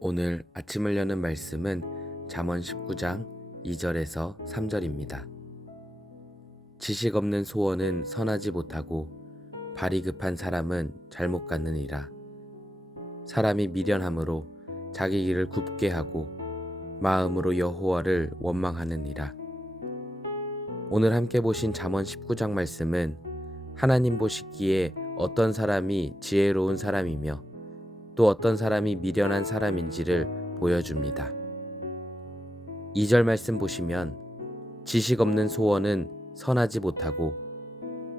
오늘 아침을 여는 말씀은 잠언 19장 2절에서 3절입니다. 지식 없는 소원은 선하지 못하고 발이 급한 사람은 잘못 갖느니라. 사람이 미련함으로 자기 길을 굽게 하고 마음으로 여호와를 원망하느니라. 오늘 함께 보신 잠언 19장 말씀은 하나님 보시기에 어떤 사람이 지혜로운 사람이며 또 어떤 사람이 미련한 사람인지를 보여줍니다. 2절 말씀 보시면 지식 없는 소원은 선하지 못하고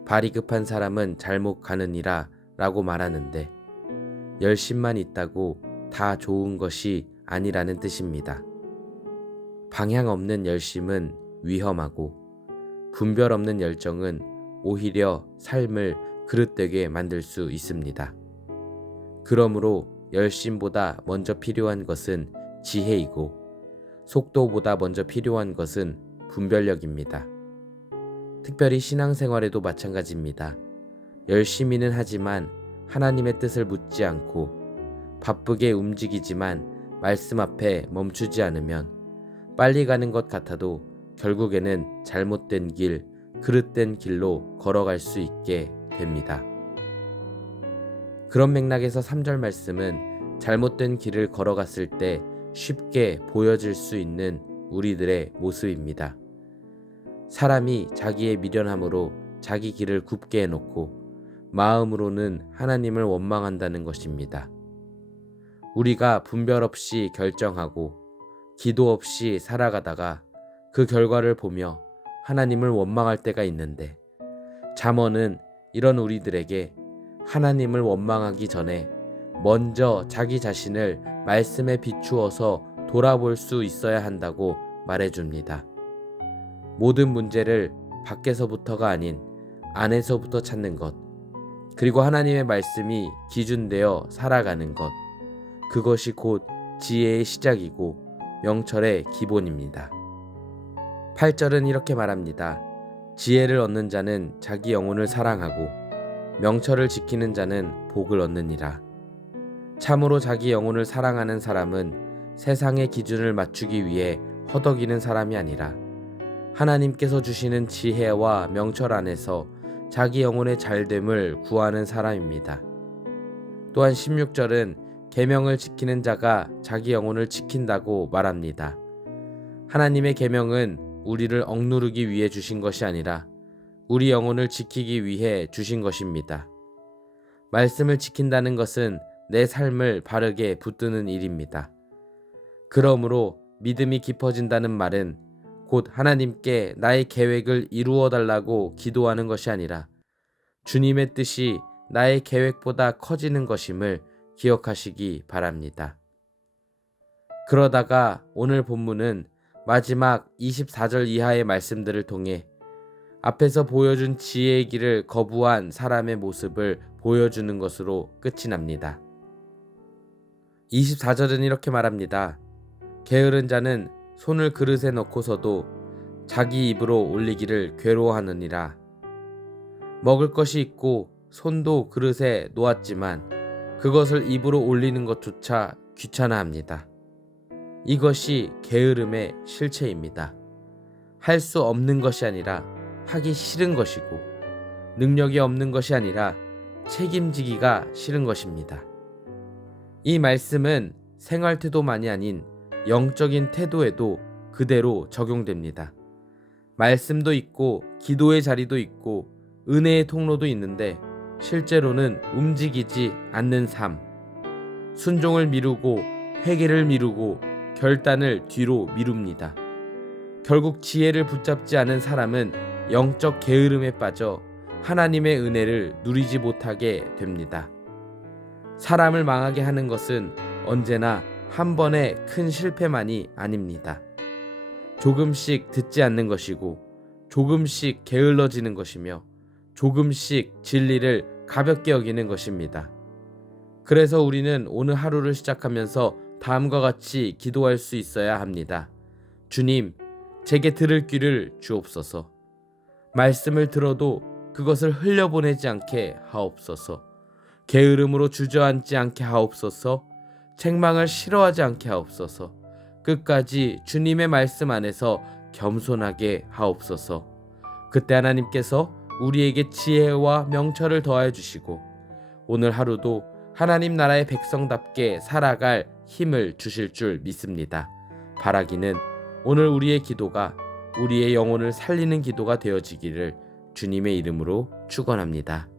발이 급한 사람은 잘못 가느니라 라고 말하는데 열심만 있다고 다 좋은 것이 아니라는 뜻입니다. 방향 없는 열심은 위험하고 분별 없는 열정은 오히려 삶을 그릇되게 만들 수 있습니다. 그러므로 열심보다 먼저 필요한 것은 지혜이고 속도보다 먼저 필요한 것은 분별력입니다. 특별히 신앙생활에도 마찬가지입니다. 열심히는 하지만 하나님의 뜻을 묻지 않고 바쁘게 움직이지만 말씀 앞에 멈추지 않으면 빨리 가는 것 같아도 결국에는 잘못된 길, 그릇된 길로 걸어갈 수 있게 됩니다. 그런 맥락에서 3절 말씀은 잘못된 길을 걸어갔을 때 쉽게 보여질 수 있는 우리들의 모습입니다. 사람이 자기의 미련함으로 자기 길을 굽게 해놓고 마음으로는 하나님을 원망한다는 것입니다. 우리가 분별 없이 결정하고 기도 없이 살아가다가 그 결과를 보며 하나님을 원망할 때가 있는데 잠언은 이런 우리들에게 하나님을 원망하기 전에 먼저 자기 자신을 말씀에 비추어서 돌아볼 수 있어야 한다고 말해줍니다. 모든 문제를 밖에서부터가 아닌 안에서부터 찾는 것, 그리고 하나님의 말씀이 기준되어 살아가는 것, 그것이 곧 지혜의 시작이고 명철의 기본입니다. 8절은 이렇게 말합니다. 지혜를 얻는 자는 자기 영혼을 사랑하고 명철을 지키는 자는 복을 얻느니라. 참으로 자기 영혼을 사랑하는 사람은 세상의 기준을 맞추기 위해 허덕이는 사람이 아니라 하나님께서 주시는 지혜와 명철 안에서 자기 영혼의 잘됨을 구하는 사람입니다. 또한 16절은 계명을 지키는 자가 자기 영혼을 지킨다고 말합니다. 하나님의 계명은 우리를 억누르기 위해 주신 것이 아니라 우리 영혼을 지키기 위해 주신 것입니다. 말씀을 지킨다는 것은 내 삶을 바르게 붙드는 일입니다. 그러므로 믿음이 깊어진다는 말은 곧 하나님께 나의 계획을 이루어 달라고 기도하는 것이 아니라 주님의 뜻이 나의 계획보다 커지는 것임을 기억하시기 바랍니다. 그러다가 오늘 본문은 마지막 24절 이하의 말씀들을 통해 앞에서 보여준 지혜의 길을 거부한 사람의 모습을 보여주는 것으로 끝이 납니다. 24절은 이렇게 말합니다. 게으른 자는 손을 그릇에 넣고서도 자기 입으로 올리기를 괴로워하느니라. 먹을 것이 있고 손도 그릇에 놓았지만 그것을 입으로 올리는 것조차 귀찮아합니다. 이것이 게으름의 실체입니다. 할 수 없는 것이 아니라 하기 싫은 것이고 능력이 없는 것이 아니라 책임지기가 싫은 것입니다. 이 말씀은 생활 태도만이 아닌 영적인 태도에도 그대로 적용됩니다. 말씀도 있고 기도의 자리도 있고 은혜의 통로도 있는데 실제로는 움직이지 않는 삶, 순종을 미루고 회개를 미루고 결단을 뒤로 미룹니다. 결국 지혜를 붙잡지 않은 사람은 영적 게으름에 빠져 하나님의 은혜를 누리지 못하게 됩니다. 사람을 망하게 하는 것은 언제나 한 번의 큰 실패만이 아닙니다. 조금씩 듣지 않는 것이고 조금씩 게을러지는 것이며 조금씩 진리를 가볍게 여기는 것입니다. 그래서 우리는 오늘 하루를 시작하면서 다음과 같이 기도할 수 있어야 합니다. 주님, 제게 들을 귀를 주옵소서. 말씀을 들어도 그것을 흘려보내지 않게 하옵소서. 게으름으로 주저앉지 않게 하옵소서. 책망을 싫어하지 않게 하옵소서. 끝까지 주님의 말씀 안에서 겸손하게 하옵소서. 그때 하나님께서 우리에게 지혜와 명철을 더하여 주시고 오늘 하루도 하나님 나라의 백성답게 살아갈 힘을 주실 줄 믿습니다. 바라기는 오늘 우리의 기도가 우리의 영혼을 살리는 기도가 되어지기를 주님의 이름으로 축원합니다.